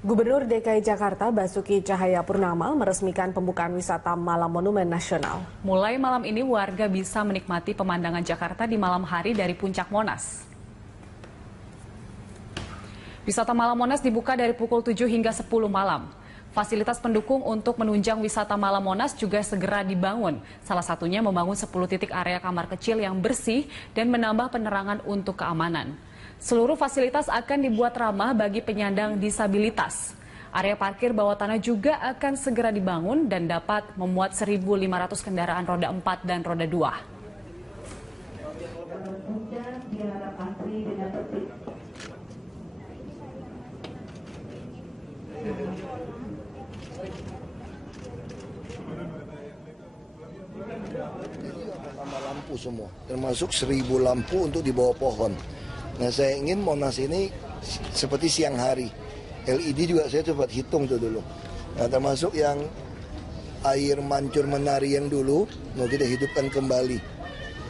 Gubernur DKI Jakarta Basuki Cahayapurnama meresmikan pembukaan wisata Malam Monumen Nasional. Mulai malam ini warga bisa menikmati pemandangan Jakarta di malam hari dari Puncak Monas. Wisata Malam Monas dibuka dari pukul 7 hingga 10 malam. Fasilitas pendukung untuk menunjang wisata Malam Monas juga segera dibangun. Salah satunya membangun 10 titik area kamar kecil yang bersih dan menambah penerangan untuk keamanan. Seluruh fasilitas akan dibuat ramah bagi penyandang disabilitas. Area parkir bawah tanah juga akan segera dibangun dan dapat memuat 1.500 kendaraan roda 4 dan roda 2. Tambah lampu semua, termasuk 1.000 lampu untuk di bawah pohon. Nah, saya ingin Monas ini seperti siang hari. LED juga saya coba hitung tuh dulu. Nah, termasuk yang air mancur menari yang dulu mau kita hidupkan kembali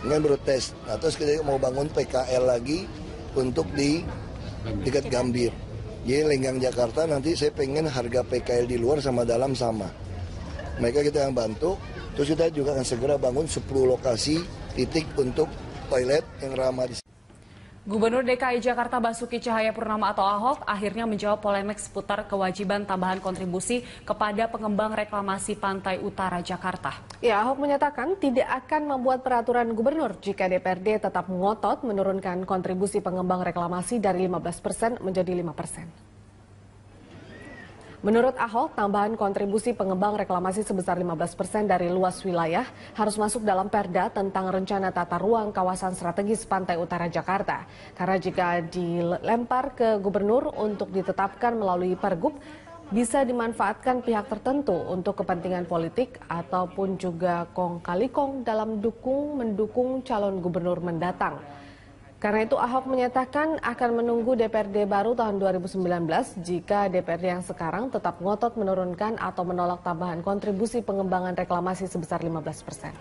dengan protes. Nah, terus kita mau bangun PKL lagi untuk di dekat Gambir. Jadi Lenggang Jakarta nanti saya pengen harga PKL di luar sama dalam sama. Mereka kita yang bantu. Terus kita juga akan segera bangun 10 lokasi titik untuk toilet yang ramah di sini. Gubernur DKI Jakarta Basuki Cahayapurnama atau Ahok akhirnya menjawab polemik seputar kewajiban tambahan kontribusi kepada pengembang reklamasi Pantai Utara Jakarta. Ya, Ahok menyatakan tidak akan membuat peraturan gubernur jika DPRD tetap ngotot menurunkan kontribusi pengembang reklamasi dari 15% menjadi 5%. Menurut Ahok, tambahan kontribusi pengembang reklamasi sebesar 15% dari luas wilayah harus masuk dalam Perda tentang rencana tata ruang kawasan strategis Pantai Utara Jakarta. Karena jika dilempar ke gubernur untuk ditetapkan melalui Pergub, bisa dimanfaatkan pihak tertentu untuk kepentingan politik ataupun juga kong kali kong dalam mendukung calon gubernur mendatang. Karena itu Ahok menyatakan akan menunggu DPRD baru tahun 2019 jika DPRD yang sekarang tetap ngotot menurunkan atau menolak tambahan kontribusi pengembangan reklamasi sebesar 15%.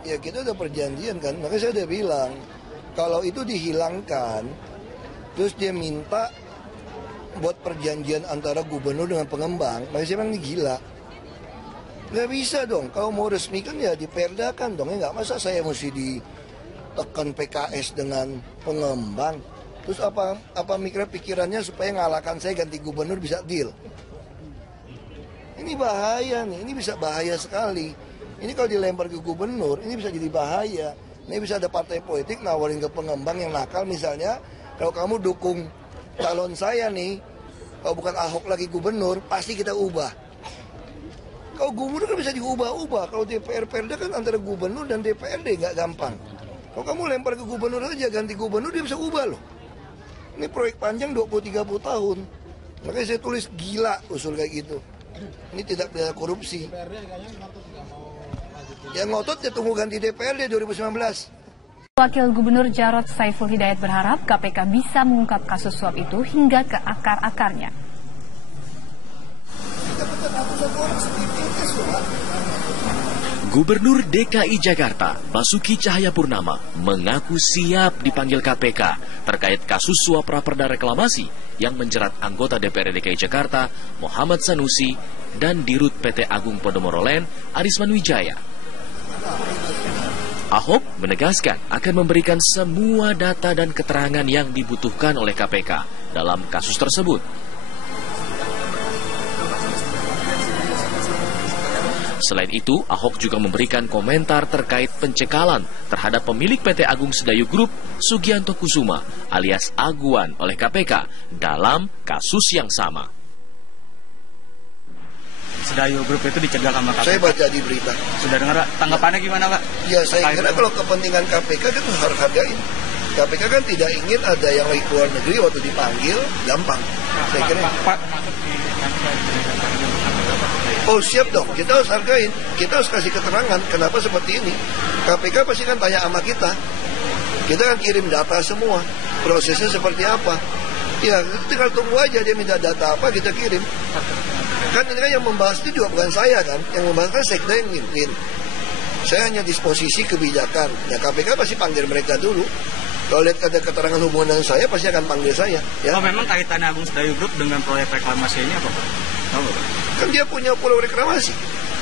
Ya kita udah perjanjian kan, makanya saya udah bilang kalau itu dihilangkan, terus dia minta buat perjanjian antara gubernur dengan pengembang, makanya saya bilang ini gila. Nggak bisa dong, kalau mau resmikan ya diperdakan dong, ya nggak masa saya mesti ditekan PKS dengan pengembang. Terus apa mikir pikirannya supaya ngalahkan saya ganti gubernur bisa deal. Ini bahaya nih, ini bisa bahaya sekali. Ini kalau dilempar ke gubernur, ini bisa jadi bahaya. Ini bisa ada partai politik nawarin ke pengembang yang nakal misalnya, kalau kamu dukung calon saya nih, kalau bukan Ahok lagi gubernur, pasti kita ubah. Kalau gubernur kan bisa diubah-ubah, kalau DPR-Perda kan antara gubernur dan DPRD nggak gampang. Kalau kamu lempar ke gubernur aja, ganti gubernur, dia bisa ubah loh. Ini proyek panjang 20-30 tahun. Makanya saya tulis gila usul kayak gitu. Ini tidak ada korupsi. Yang ngotot ya tunggu ganti DPRD 2019. Wakil Gubernur Jarod Saiful Hidayat berharap KPK bisa mengungkap kasus suap itu hingga ke akar-akarnya. Gubernur DKI Jakarta Basuki Cahayapurnama mengaku siap dipanggil KPK terkait kasus suap raperda reklamasi yang menjerat anggota DPRD DKI Jakarta Muhammad Sanusi dan Dirut PT Agung Podomoro Land Arisman Wijaya. Ahok menegaskan akan memberikan semua data dan keterangan yang dibutuhkan oleh KPK dalam kasus tersebut. Selain itu, Ahok juga memberikan komentar terkait pencekalan terhadap pemilik PT Agung Sedayu Group, Sugianto Kusuma, alias Aguan oleh KPK dalam kasus yang sama. Sedayu Group itu dicegah sama KPK. Saya baca di berita. Sudah dengar, Pak? Tanggapannya gimana, Pak? Ya, saya kira kalau kepentingan KPK kan harus hargain. KPK kan tidak ingin ada yang lagi keluar negeri waktu dipanggil gampang. Saya kira. Pak. Oh siap dong, kita harus hargain. Kita harus kasih keterangan kenapa seperti ini. KPK pasti kan tanya sama kita. Kita kan kirim data semua. Prosesnya seperti apa. Ya tinggal tunggu aja dia minta data apa kita kirim. Kan ini kan yang membahas itu juga bukan saya kan. Yang membahas kan sekda yang mimpin. Saya hanya disposisi kebijakan. Ya KPK pasti panggil mereka dulu. Kalau lihat ada keterangan hubungan saya pasti akan panggil saya. Ya. Oh memang kaitannya Agung Sedayu Group dengan proyek reklamasi ini apa, Pak? Tahu, Pak? Kan dia punya pulau reklamasi.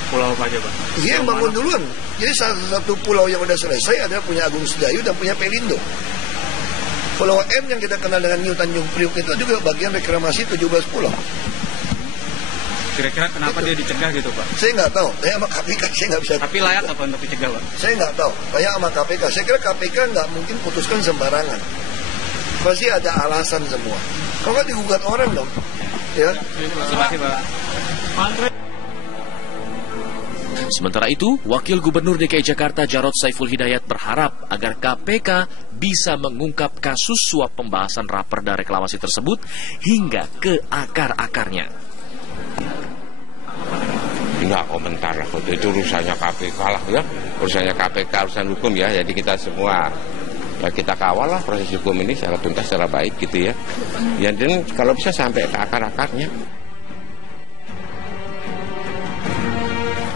Pulau apa aja, Pak? Dia yang bangun duluan. Jadi satu pulau yang udah selesai adalah punya Agung Sedayu dan punya Pelindo. Pulau M yang kita kenal dengan New Tanjung Priuk itu juga bagian reklamasi 17 pulau. Kira-kira kenapa dia dicegah gitu, Pak? Saya nggak tahu. Tanya sama KPK, saya nggak bisa. Tapi layak apa untuk dicegah, Pak? Saya nggak tahu. Tanya sama KPK. Saya kira KPK nggak mungkin putuskan sembarangan. Pasti ada alasan semua. Kalau nggak digugat orang dong. Ya. Terima kasih, Pak. Sementara itu, Wakil Gubernur DKI Jakarta Jarod Saiful Hidayat berharap agar KPK bisa mengungkap kasus suap pembahasan raperda reklamasi tersebut hingga ke akar-akarnya. Enggak komentar lah, itu urusannya KPK lah ya, urusannya KPK, urusan hukum ya, jadi kita semua ya kita kawal lah proses hukum ini secara tuntas, secara baik gitu ya. Ya dan kalau bisa sampai ke akar-akarnya.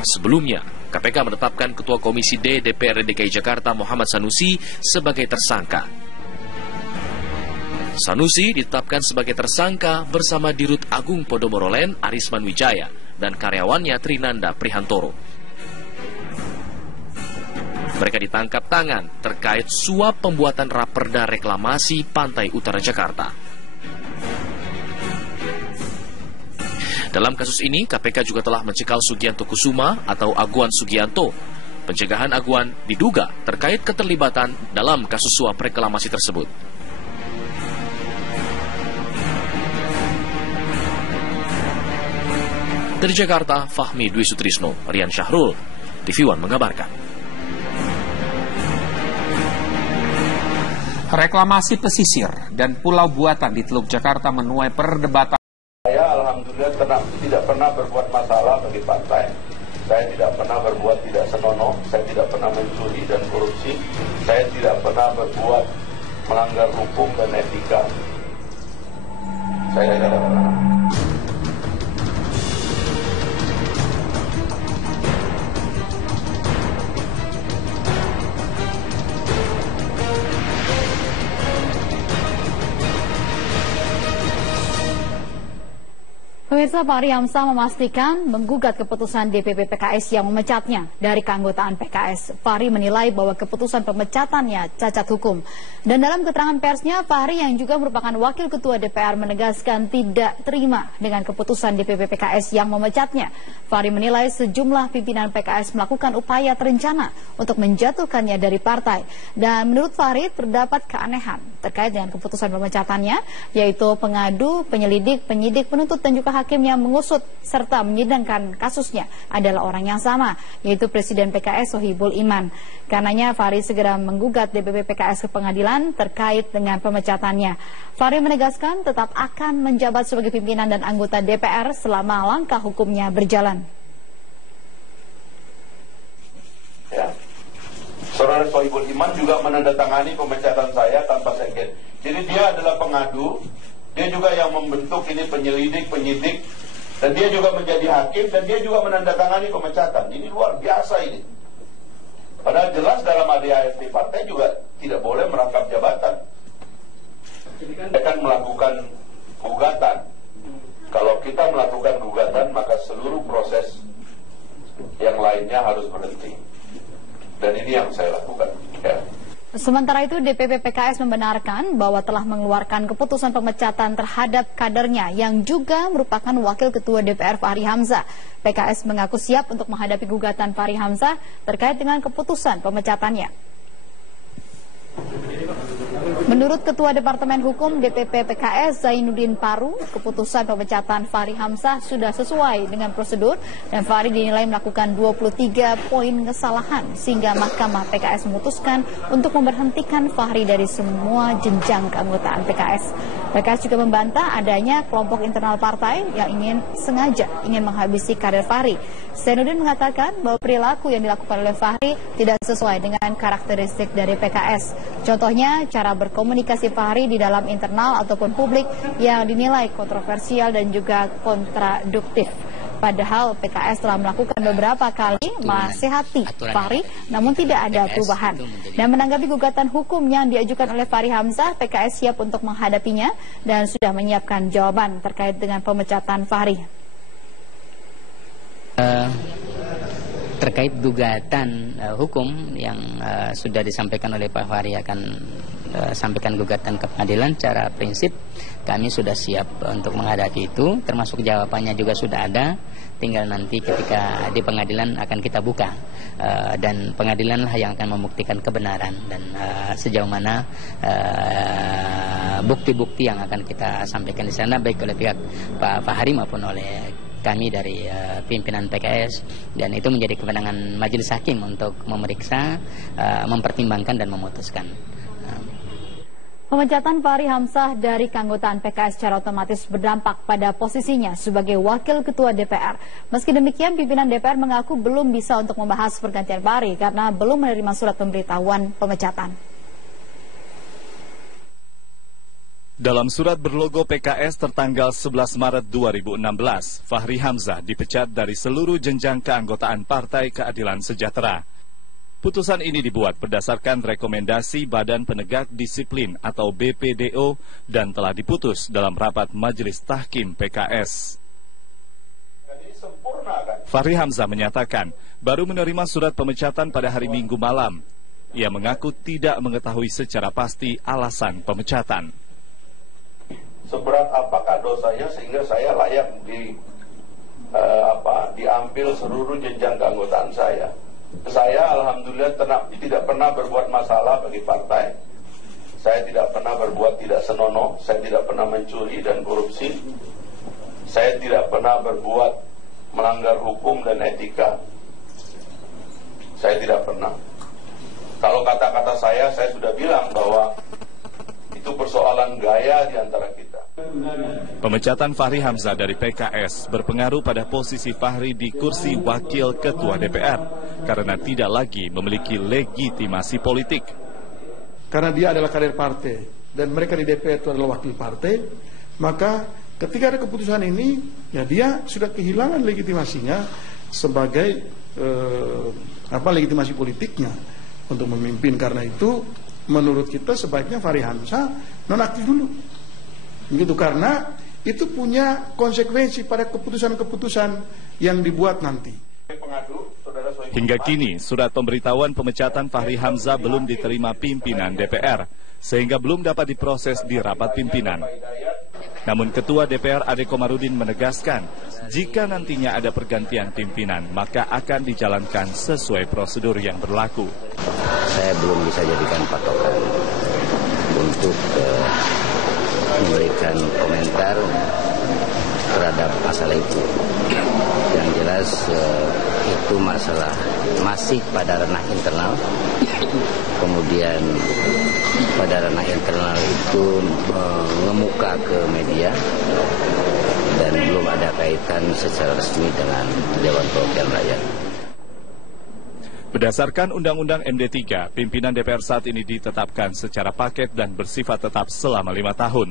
Sebelumnya, KPK menetapkan Ketua Komisi D DPRD DKI Jakarta Muhammad Sanusi sebagai tersangka. Sanusi ditetapkan sebagai tersangka bersama Dirut Agung Podomorolen Arisman Wijaya dan karyawannya Trinanda Prihantoro. Mereka ditangkap tangan terkait suap pembuatan raperda reklamasi Pantai Utara Jakarta. Dalam kasus ini, KPK juga telah mencekal Sugianto Kusuma atau Aguan Sugianto. Pencegahan Aguan diduga terkait keterlibatan dalam kasus suap reklamasi tersebut. Dari Jakarta, Fahmi Dwi Sutrisno, Rian Syahrul, TV One mengabarkan. Reklamasi pesisir dan pulau buatan di Teluk Jakarta menuai perdebatan. Saya alhamdulillah tidak pernah berbuat masalah bagi pantai. Saya tidak pernah berbuat tidak senonoh. Saya tidak pernah mencuri dan korupsi. Saya tidak pernah berbuat melanggar hukum dan etika. Saya tidak pernah. Pemirsa, Fahri Hamzah memastikan menggugat keputusan DPP PKS yang memecatnya dari keanggotaan PKS. Fahri menilai bahwa keputusan pemecatannya cacat hukum. Dan dalam keterangan persnya, Fahri yang juga merupakan Wakil Ketua DPR menegaskan tidak terima dengan keputusan DPP PKS yang memecatnya. Fahri menilai sejumlah pimpinan PKS melakukan upaya terencana untuk menjatuhkannya dari partai. Dan menurut Fahri terdapat keanehan terkait dengan keputusan pemecatannya, yaitu pengadu, penyelidik, penyidik, penuntut dan juga hakim yang mengusut serta menyidangkan kasusnya adalah orang yang sama, yaitu Presiden PKS Sohibul Iman. Karenanya Fahri segera menggugat DPP PKS ke pengadilan terkait dengan pemecatannya. Fahri menegaskan tetap akan menjabat sebagai pimpinan dan anggota DPR selama langkah hukumnya berjalan. Ya. Saudara Sohibul Iman juga menandatangani pemecatan saya tanpa sengketa. Jadi dia adalah pengadu. Dia juga yang membentuk ini penyelidik, penyidik, dan dia juga menjadi hakim, dan dia juga menandatangani pemecatan. Ini luar biasa ini. Padahal jelas dalam ADART partai juga tidak boleh merangkap jabatan. Dia akan melakukan gugatan. Kalau kita melakukan gugatan, maka seluruh proses yang lainnya harus berhenti. Dan ini yang saya lakukan. Ya. Sementara itu, DPP PKS membenarkan bahwa telah mengeluarkan keputusan pemecatan terhadap kadernya yang juga merupakan Wakil Ketua DPR Fahri Hamzah. PKS mengaku siap untuk menghadapi gugatan Fahri Hamzah terkait dengan keputusan pemecatannya. Menurut Ketua Departemen Hukum DPP PKS Zainuddin Paru, keputusan pemecatan Fahri Hamzah sudah sesuai dengan prosedur dan Fahri dinilai melakukan 23 poin kesalahan sehingga Mahkamah PKS memutuskan untuk memberhentikan Fahri dari semua jenjang keanggotaan PKS. PKS juga membantah adanya kelompok internal partai yang sengaja ingin menghabisi karir Fahri. Zainuddin mengatakan bahwa perilaku yang dilakukan oleh Fahri tidak sesuai dengan karakteristik dari PKS. Contohnya cara berkomunikasi Fahri di dalam internal ataupun publik yang dinilai kontroversial dan juga kontraduktif. Padahal PKS telah melakukan beberapa kali menasihati Fahri, namun tidak ada perubahan. Dan menanggapi gugatan hukum yang diajukan oleh Fahri Hamzah, PKS siap untuk menghadapinya dan sudah menyiapkan jawaban terkait dengan pemecatan Fahri. Terkait gugatan hukum yang sudah disampaikan oleh Pak Fahri akan sampaikan gugatan ke pengadilan, secara prinsip kami sudah siap untuk menghadapi itu, termasuk jawabannya juga sudah ada, tinggal nanti ketika di pengadilan akan kita buka dan pengadilanlah yang akan membuktikan kebenaran dan sejauh mana bukti-bukti yang akan kita sampaikan di sana baik oleh pihak Pak Fahri maupun oleh kami dari pimpinan PKS, dan itu menjadi kewenangan majelis hakim untuk memeriksa, mempertimbangkan dan memutuskan. Pemecatan Fahri Hamzah dari keanggotaan PKS secara otomatis berdampak pada posisinya sebagai Wakil Ketua DPR. Meski demikian, pimpinan DPR mengaku belum bisa untuk membahas pergantian Fahri karena belum menerima surat pemberitahuan pemecatan. Dalam surat berlogo PKS tertanggal 11 Maret 2016, Fahri Hamzah dipecat dari seluruh jenjang keanggotaan Partai Keadilan Sejahtera. Putusan ini dibuat berdasarkan rekomendasi Badan Penegak Disiplin atau BPDO dan telah diputus dalam rapat Majelis Tahkim PKS. Fahri Hamzah menyatakan baru menerima surat pemecatan pada hari Minggu malam. Ia mengaku tidak mengetahui secara pasti alasan pemecatan. Seberat apakah dosanya sehingga saya layak diambil seluruh jenjang keanggotaan saya. Saya alhamdulillah tidak pernah berbuat masalah bagi partai. Saya tidak pernah berbuat tidak senonoh, saya tidak pernah mencuri dan korupsi. Saya tidak pernah berbuat melanggar hukum dan etika. Saya tidak pernah. Kalau kata-kata saya sudah bilang bahwa itu persoalan gaya di antara kita. Pemecatan Fahri Hamzah dari PKS berpengaruh pada posisi Fahri di kursi Wakil Ketua DPR karena tidak lagi memiliki legitimasi politik. Karena dia adalah kader partai dan mereka di DPR itu adalah wakil partai, maka ketika ada keputusan ini, ya dia sudah kehilangan legitimasinya sebagai legitimasi politiknya untuk memimpin. Karena itu menurut kita sebaiknya Fahri Hamzah nonaktif dulu. Begitu, karena itu punya konsekuensi pada keputusan-keputusan yang dibuat nanti. Hingga kini, surat pemberitahuan pemecatan Fahri Hamzah belum diterima pimpinan DPR, sehingga belum dapat diproses di rapat pimpinan. Namun Ketua DPR Ade Komarudin menegaskan, jika nantinya ada pergantian pimpinan, maka akan dijalankan sesuai prosedur yang berlaku. Saya belum bisa jadikan patokan untuk memberikan komentar terhadap masalah itu. Yang jelas itu masalah masih pada ranah internal. Kemudian pada ranah internal itu mengemuka ke media dan belum ada kaitan secara resmi dengan Dewan Perwakilan Rakyat. Berdasarkan Undang-Undang MD3, pimpinan DPR saat ini ditetapkan secara paket dan bersifat tetap selama 5 tahun.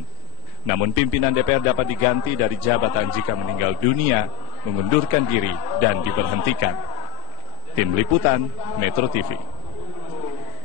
Namun pimpinan DPR dapat diganti dari jabatan jika meninggal dunia, mengundurkan diri, dan diberhentikan. Tim Liputan, Metro TV.